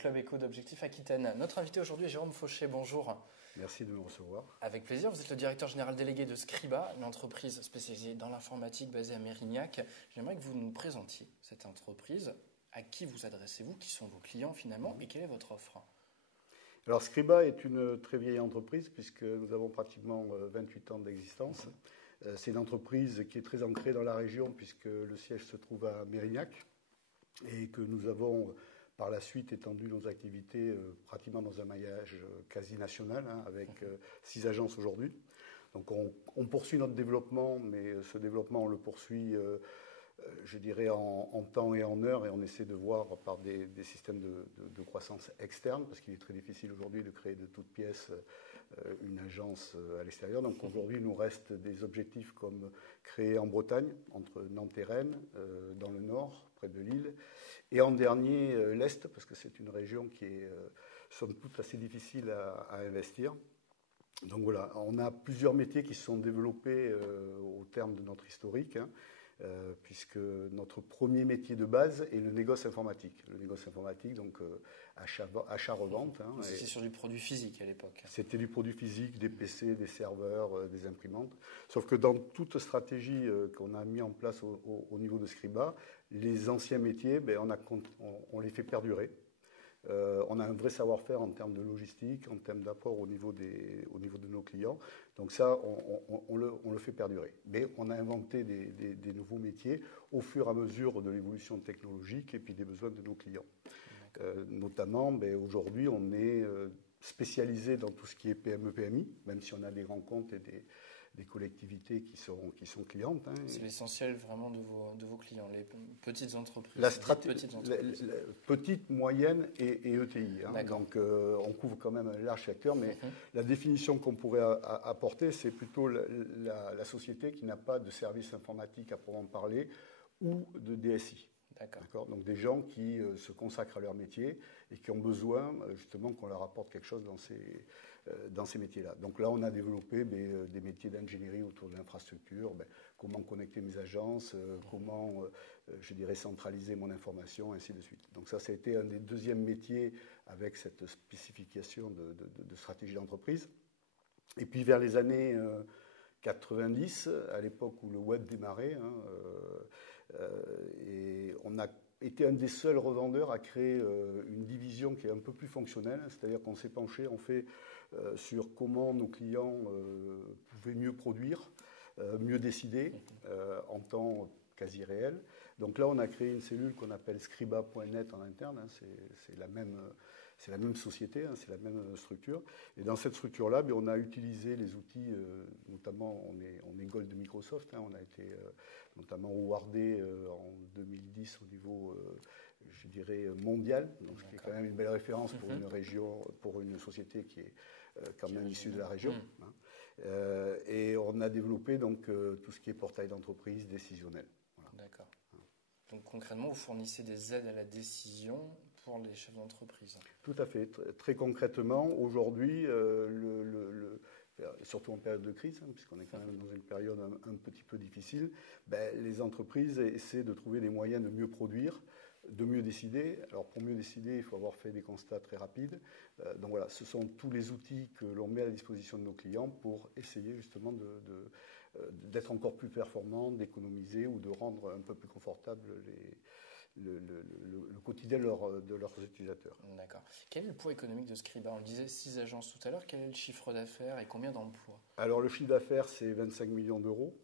Club Éco d'Objectif Aquitaine. Notre invité aujourd'hui est Jérôme Fauché, bonjour. Merci de me recevoir. Avec plaisir, vous êtes le directeur général délégué de Scriba, une entreprise spécialisée dans l'informatique basée à Mérignac. J'aimerais que vous nous présentiez cette entreprise. À qui vous adressez-vous? Qui sont vos clients finalement? Et quelle est votre offre? Alors Scriba est une très vieille entreprise puisque nous avons pratiquement 28 ans d'existence. C'est une entreprise qui est très ancrée dans la région puisque le siège se trouve à Mérignac et que nous avons par la suite étendu nos activités pratiquement dans un maillage quasi national avec 6 agences aujourd'hui. Donc on poursuit notre développement, mais ce développement on le poursuit je dirais en temps et en heure, et on essaie de voir par des systèmes de croissance externe, parce qu'il est très difficile aujourd'hui de créer de toutes pièces une agence à l'extérieur. Donc aujourd'hui, il nous reste des objectifs comme créer en Bretagne, entre Nantes et Rennes, dans le nord, près de Lille, et en dernier, l'Est, parce que c'est une région qui est, somme toute, assez difficile à investir. Donc voilà, on a plusieurs métiers qui se sont développés au terme de notre historique, puisque notre premier métier de base est le négoce informatique. Le négoce informatique, donc achat-revente. C'était sur du produit physique à l'époque. C'était du produit physique, des PC, des serveurs, des imprimantes. Sauf que dans toute stratégie qu'on a mis en place au niveau de Scriba, les anciens métiers, on les fait perdurer. On a un vrai savoir-faire en termes de logistique, en termes d'apport au niveau de nos clients. Donc ça, on le fait perdurer. Mais on a inventé des nouveaux métiers au fur et à mesure de l'évolution technologique et puis des besoins de nos clients. Notamment, aujourd'hui, on est spécialisé dans tout ce qui est PME-PMI, même si on a des grands comptes et des collectivités qui sont clientes. C'est l'essentiel vraiment de vos clients, les petites entreprises. Petites, moyennes et ETI. Donc on couvre quand même un large secteur, mais la définition qu'on pourrait apporter, c'est plutôt la société qui n'a pas de service informatique à proprement parler ou de DSI. D'accord. Donc des gens qui se consacrent à leur métier et qui ont besoin justement qu'on leur apporte quelque chose dans ces métiers-là. Donc là, on a développé des métiers d'ingénierie autour de l'infrastructure, comment connecter mes agences, comment, je dirais, centraliser mon information, ainsi de suite. Donc ça a été un des deuxièmes métiers avec cette spécification de stratégie d'entreprise. Et puis vers les années 90, à l'époque où le web démarrait, et on a été un des seuls revendeurs à créer une division qui est un peu plus fonctionnelle, c'est-à-dire qu'on s'est penché en fait sur comment nos clients pouvaient mieux produire, mieux décider en temps quasi réel. Donc là, on a créé une cellule qu'on appelle Scriba.net en interne, c'est la même société, c'est la même structure. Et dans cette structure-là, on a utilisé les outils, notamment on est Gold de Microsoft, on a été notamment awardé en 2010 au niveau, je dirais, mondial, donc ce qui est quand même une belle référence pour une région, pour une société qui est quand même issue de la région. Et on a développé donc tout ce qui est portail d'entreprise décisionnel. Voilà. D'accord. Donc concrètement, vous fournissez des aides à la décision pour les chefs d'entreprise. Tout à fait. Très concrètement, aujourd'hui, surtout en période de crise, puisqu'on est quand même dans une période un petit peu difficile, les entreprises essaient de trouver des moyens de mieux produire, de mieux décider. Alors pour mieux décider, il faut avoir fait des constats très rapides. Donc voilà, ce sont tous les outils que l'on met à la disposition de nos clients pour essayer justement d'être encore plus performants, d'économiser ou de rendre un peu plus confortable le quotidien de leurs utilisateurs. D'accord. Quel est le poids économique de Scriba? On disait 6 agences tout à l'heure. Quel est le chiffre d'affaires et combien d'emplois? Alors le chiffre d'affaires, c'est 25 millions d'euros.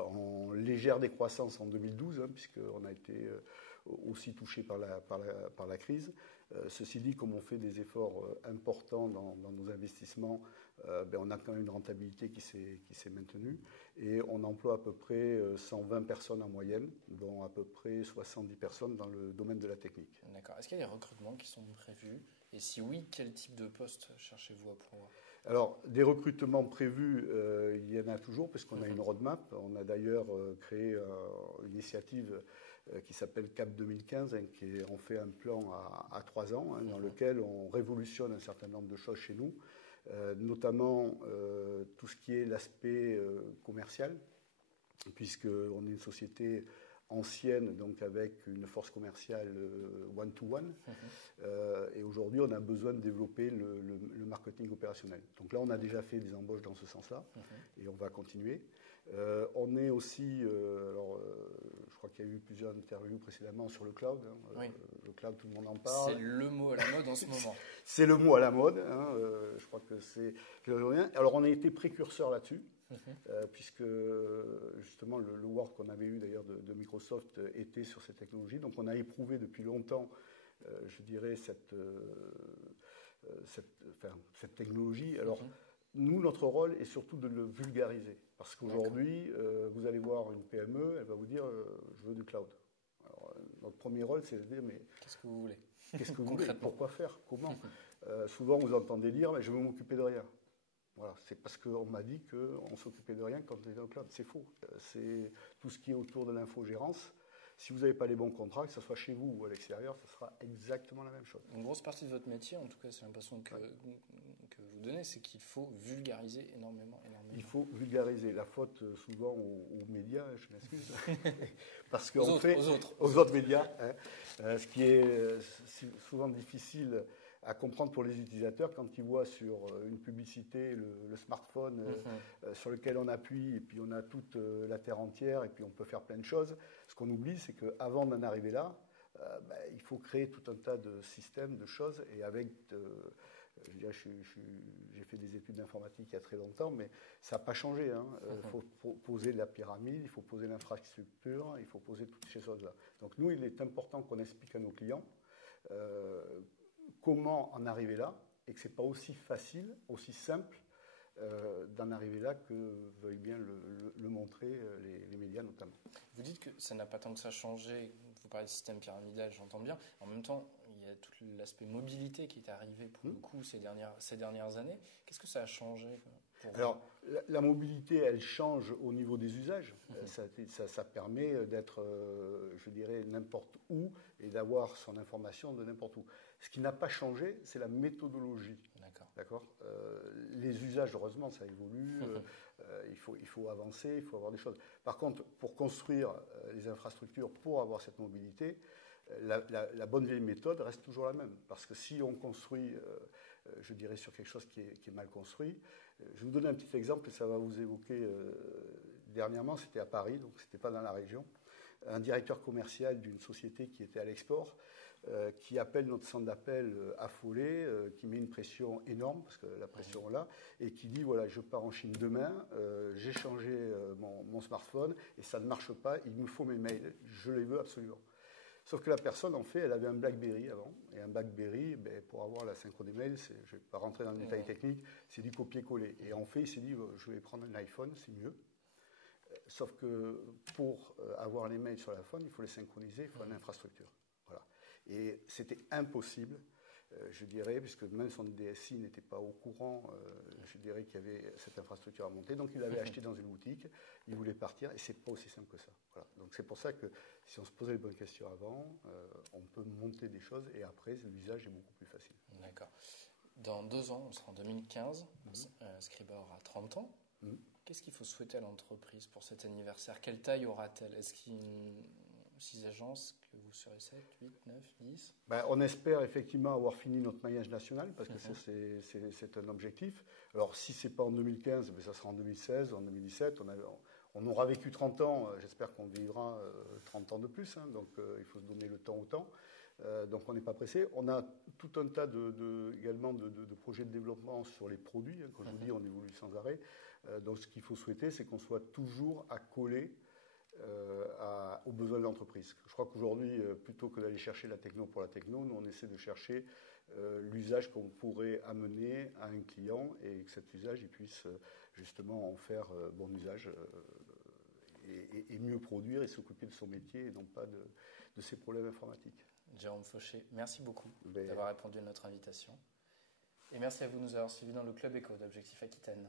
En légère décroissance en 2012, puisqu'on a été aussi touché par la crise. Ceci dit, comme on fait des efforts importants dans nos investissements, on a quand même une rentabilité qui s'est maintenue. Et on emploie à peu près 120 personnes en moyenne, dont à peu près 70 personnes dans le domaine de la technique. D'accord. Est-ce qu'il y a des recrutements qui sont prévus? Et si oui, quel type de poste cherchez-vous à pourvoir? Alors, des recrutements prévus, il y en a toujours, parce qu'on a une roadmap. On a d'ailleurs créé une initiative qui s'appelle CAP 2015, on fait un plan à 3 ans, dans lequel on révolutionne un certain nombre de choses chez nous, notamment tout ce qui est l'aspect commercial, puisqu'on est une société ancienne, donc avec une force commerciale one-to-one. Et aujourd'hui, on a besoin de développer le marketing opérationnel. Donc là, on a déjà fait des embauches dans ce sens-là, et on va continuer. On est aussi, je crois qu'il y a eu plusieurs interviews précédemment sur le cloud. Oui. Le cloud, tout le monde en parle. C'est le mot à la mode en ce moment. C'est le mot à la mode. Je crois que c'est rien. Alors, on a été précurseurs là-dessus. Puisque justement le work qu'on avait eu d'ailleurs de Microsoft était sur ces technologies. Donc on a éprouvé depuis longtemps, je dirais, cette technologie. Alors nous, notre rôle est surtout de le vulgariser. Parce qu'aujourd'hui, vous allez voir une PME, elle va vous dire je veux du cloud. Alors, notre premier rôle, c'est de dire mais qu'est-ce que vous voulez? Qu'est-ce que vous voulez? Pourquoi faire? Comment? Souvent, vous entendez dire mais je veux m'occuper de rien. Voilà, c'est parce qu'on m'a dit qu'on s'occupait de rien quand on était dans le cloud. C'est faux. C'est tout ce qui est autour de l'infogérance. Si vous n'avez pas les bons contrats, que ce soit chez vous ou à l'extérieur, ce sera exactement la même chose. Une grosse partie de votre métier, en tout cas, c'est l'impression que vous donnez, c'est qu'il faut vulgariser énormément. Il faut vulgariser. La faute souvent aux médias, je m'excuse, parce aux autres médias, ce qui est souvent difficile à comprendre pour les utilisateurs quand ils voient sur une publicité le smartphone sur lequel on appuie et puis on a toute la terre entière et puis on peut faire plein de choses. Ce qu'on oublie, c'est qu'avant d'en arriver là, il faut créer tout un tas de systèmes, de choses et avec, j'ai fait des études d'informatique il y a très longtemps, mais ça n'a pas changé. Il faut poser la pyramide, il faut poser l'infrastructure, il faut poser toutes ces choses-là. Donc nous, il est important qu'on explique à nos clients comment en arriver là, et que ce n'est pas aussi facile, aussi simple d'en arriver là que veuillent bien le montrer les médias notamment. Vous dites que ça n'a pas tant que ça changé, vous parlez de système pyramidal, j'entends bien. En même temps, il y a tout l'aspect mobilité qui est arrivé pour le coup ces dernières années. Qu'est-ce que ça a changé pour vous? Alors, la mobilité, elle change au niveau des usages. Ça permet d'être, je dirais, n'importe où et d'avoir son information de n'importe où. Ce qui n'a pas changé, c'est la méthodologie. D'accord. Les usages, heureusement, ça évolue. Il faut avancer, il faut avoir des choses. Par contre, pour construire les infrastructures, pour avoir cette mobilité, la bonne vieille méthode reste toujours la même. Parce que si on construit, je dirais, sur quelque chose qui est mal construit, je vais vous donner un petit exemple et ça va vous évoquer. Dernièrement, c'était à Paris, donc ce n'était pas dans la région. Un directeur commercial d'une société qui était à l'export, qui appelle notre centre d'appel affolé, qui met une pression énorme, parce que la pression est là, et qui dit, voilà, je pars en Chine demain, j'ai changé mon smartphone, et ça ne marche pas, il me faut mes mails, je les veux absolument. Sauf que la personne, en fait, elle avait un BlackBerry avant, et un BlackBerry, pour avoir la synchro des mails, je ne vais pas rentrer dans le détail technique, c'est du copier-coller. Et en fait, il s'est dit, je vais prendre un iPhone, c'est mieux. Sauf que pour avoir les mails sur l'iPhone, il faut les synchroniser, il faut une infrastructure. Voilà. Et c'était impossible, je dirais, puisque même son DSI n'était pas au courant, je dirais qu'il y avait cette infrastructure à monter. Donc il l'avait acheté dans une boutique, il voulait partir, et c'est pas aussi simple que ça. Voilà. Donc c'est pour ça que si on se posait les bonnes questions avant, on peut monter des choses, et après, l'usage est beaucoup plus facile. D'accord. Dans 2 ans, on sera en 2015, Scriba aura 30 ans. Qu'est-ce qu'il faut souhaiter à l'entreprise pour cet anniversaire? Quelle taille aura-t-elle? Est-ce qu'il y a 6 agences, que vous serez 7, 8, 9, 10? On espère effectivement avoir fini notre maillage national, parce que ça, c'est un objectif. Alors, si ce n'est pas en 2015, ça sera en 2016, en 2017. On aura vécu 30 ans, j'espère qu'on vivra 30 ans de plus, donc il faut se donner le temps au temps. Donc on n'est pas pressé. On a tout un tas également de projets de développement sur les produits. Comme je vous dis, on évolue sans arrêt. Donc ce qu'il faut souhaiter, c'est qu'on soit toujours accolé aux besoins de l'entreprise. Je crois qu'aujourd'hui, plutôt que d'aller chercher la techno pour la techno, nous on essaie de chercher l'usage qu'on pourrait amener à un client et que cet usage il puisse justement en faire bon usage et mieux produire et s'occuper de son métier et non pas de ses problèmes informatiques. Jérôme Fauché, merci beaucoup d'avoir répondu à notre invitation. Et merci à vous de nous avoir suivis dans le Club Éco d'Objectif Aquitaine.